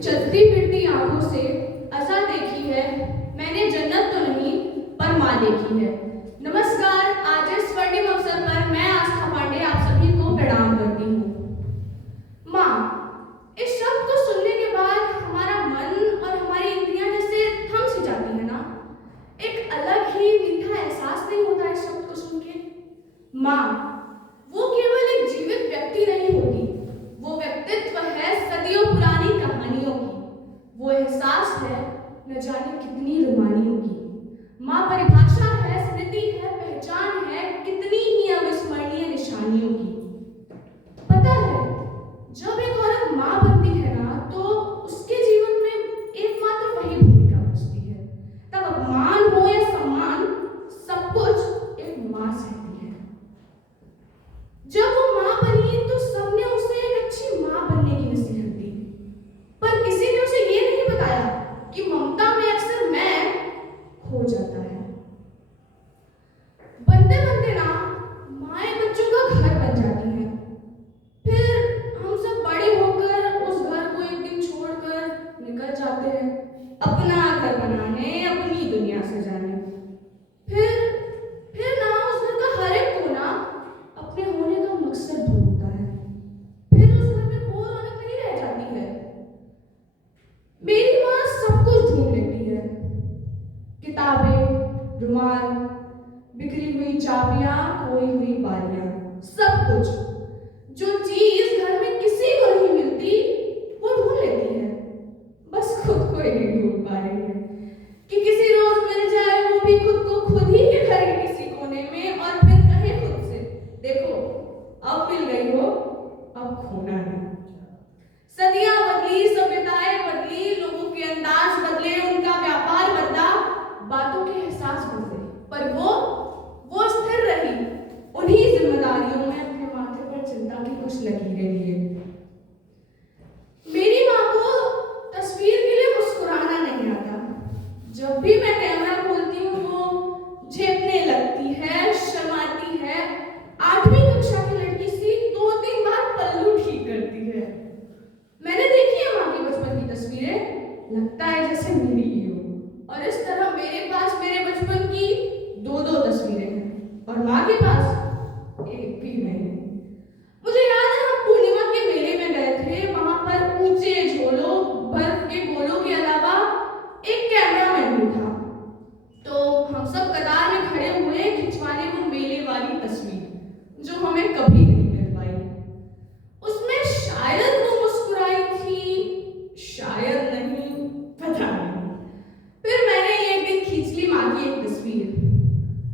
चलती फिरती आंखों से असा देखी है मैंने, जन्नत तो नहीं पर माँ देखी है। नमस्कार, आज इस स्वर्णिम अवसर पर मैं आस्था पांडे आप सभी को प्रणाम करती हूँ। माँ, इस शब्द को सुनने के बाद हमारा मन और हमारी इंद्रियां जैसे थम सी जाती है ना। एक अलग ही मीठा एहसास नहीं होता इस शब्द को सुन के। माँ वो केवल एक जीवित व्यक्ति नहीं होती, वो व्यक्तित्व है सदियों पुरानी कहानियों की। वो एहसास है न जाने कितनी रुमानियों की। माँ परिभाषा है, स्मृति है, पहचान है कितनी ही अविस्मरणीय निशानियों की। पता है, जब एक औरत माँ बनती है ना, तो उसके जीवन में एकमात्र वही भूमिका बचती है। तब अपमान हो या सम्मान, सब कुछ एक माँ सहती है। जब वो माँ बनी तो सबने उसे एक अच्छी माँ बनने की नसीहत दी, पर किसी ने उसे ये नहीं बताया कि ममता में अक्सर मैं खो जाता है। बनते बनते ना माएँ बच्चों का घर बन जाती हैं। फिर हम सब बड़े होकर उस घर को एक दिन छोड़कर निकल जाते हैं अपना घर बनाने, अपनी दुनिया सजाने। फिर ना उस घर का हर एक कोना अपने होने का मकसद ढूंढता है। फिर उस घर में कोई रौनक नहीं रह जाती है। मेरी माँ सब कुछ ढूंढ लेती है, किताबें, रुमाल, बिखरी हुई चाबियां, खोई हुई बारियां, सब कुछ। जो चीज घर में किसी को नहीं मिलती वो ढूंढ लेती है। बस खुद को ही नहीं ढूंढ पा रही है कि किसी रोज मिल जाए, वो भी खुद को खुद ही के घर के किसी कोने में, और फिर कहे खुद से, देखो अब मिल गई हो, अब खोना है। सदियां बदली, सभ्यताएं बदली, लोगों के अंदाज बदले, उनका व्यापार बदला, बातों के एहसास बदले, पर वो स्थिर रही उन्हीं जिम्मेदारियों में, अपने माथे पर चिंता की कुछ लकीरें लिए। मेरी माँ को तस्वीर के लिए मुस्कुराना नहीं आता। जब भी मैं कैमरा खोलती हूँ वो झेपने लगती है, शर्माती है। 8वीं कक्षा की लड़की सी 2-3 बार पल्लू ठीक करती है। मैंने देखी है माँ की बचपन की तस्वीरें, लगता है जैसे मेरी ही हो। और इस तरह मेरे पास मेरे बचपन की 2-2 तस्वीरें हैं और माँ के पास एक भी नहीं। मुझे याद है हम पूर्णिमा के मेले में गए थे। वहां पर ऊंचे झोलों, बर्फ के गोलों के अलावा एक कैमरामैन भी था। तो हम सब कतार में खड़े हुए खिंचवाने वो मेले वाली तस्वीर जो हमें कभी नहीं मिल पाई। उसमें शायद वो मुस्कुराई थी, शायद नहीं, पता नहीं। फिर मैंने एक दिन खींच ली माँ की एक तस्वीर।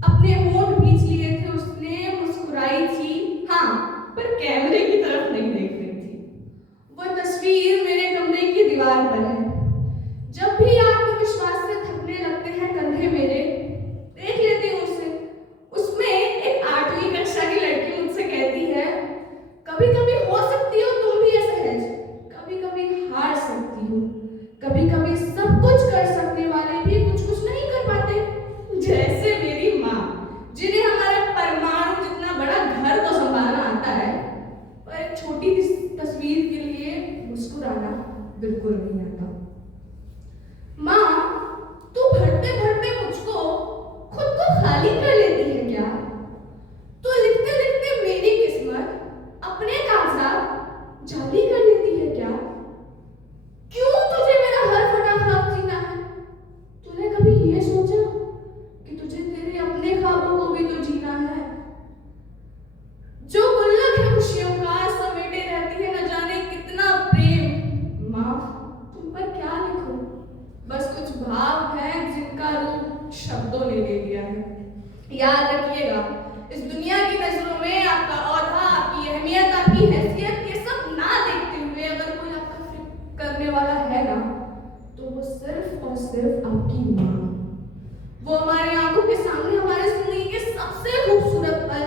अपने होंठ भींच लिए थे उसने, मुस्कुराई थी, हाँ, पर कैमरे की तरफ नहीं देख रही थी। वो तस्वीर मेरे कमरे की दीवार पर है। जब भी आत्मविश्वास से थकने लगते हैं कंधे मेरे, देख लेती हूँ उसे। उसमें एक 8वीं कक्षा की लड़की मुझसे कहती है, कभी कभी हो सकती हो तुम भी असहज, कभी कभी हार सकती हो, कभी कभी सब कुछ कर सकने वाले भी कुछ कुछ नहीं कर पाते। जैसे मेरी माँ, जिन्हें हमारे परमाणु जितना बड़ा घर तो संभालना आता है, पर एक छोटी तस्वीर के लिए मुस्कुराना बिल्कुल नहीं आता। माँ, तू भरते भरते मुझको खुद को खाली कर लेती है क्या? तू लिखते लिखते मेरी किस्मत, अपने कागजात जाली कर लेती है क्या? क्यों तुझे मेरा हर फटा ख्वाब जीना है? तूने कभी ये सोचा कि तुझे तेरे अपने ख्वाबों को भी तो जीना है? जो गुल्लक है खुशियों का, समेटे रहती है न जाने कितना प्रेम। माँ, तुम पर क्या लिखूं? बस कुछ भाव हैं जिनका रूप शब्दों ने ले लिया है। याद रखिएगा, इस दुनिया की नजरों में आपका औहदा, आपकी अहमियत, आपकी हैसियत, ये सब ना देखते हुए अगर कोई आपका फिक्र करने वाला है ना, तो वो सिर्फ और सिर्फ आपकी माँ। वो हमारी आंखों के सामने हमारे जिंदगी के सबसे खूबसूरत पल,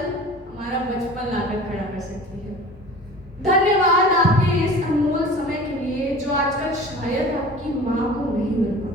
हमारा बचपन लाकर खड़ा कर सकती है। धन्यवाद आपके इस अनमोल समय के लिए, जो आजकल शायद आपकी माँ को नहीं मिल पाता।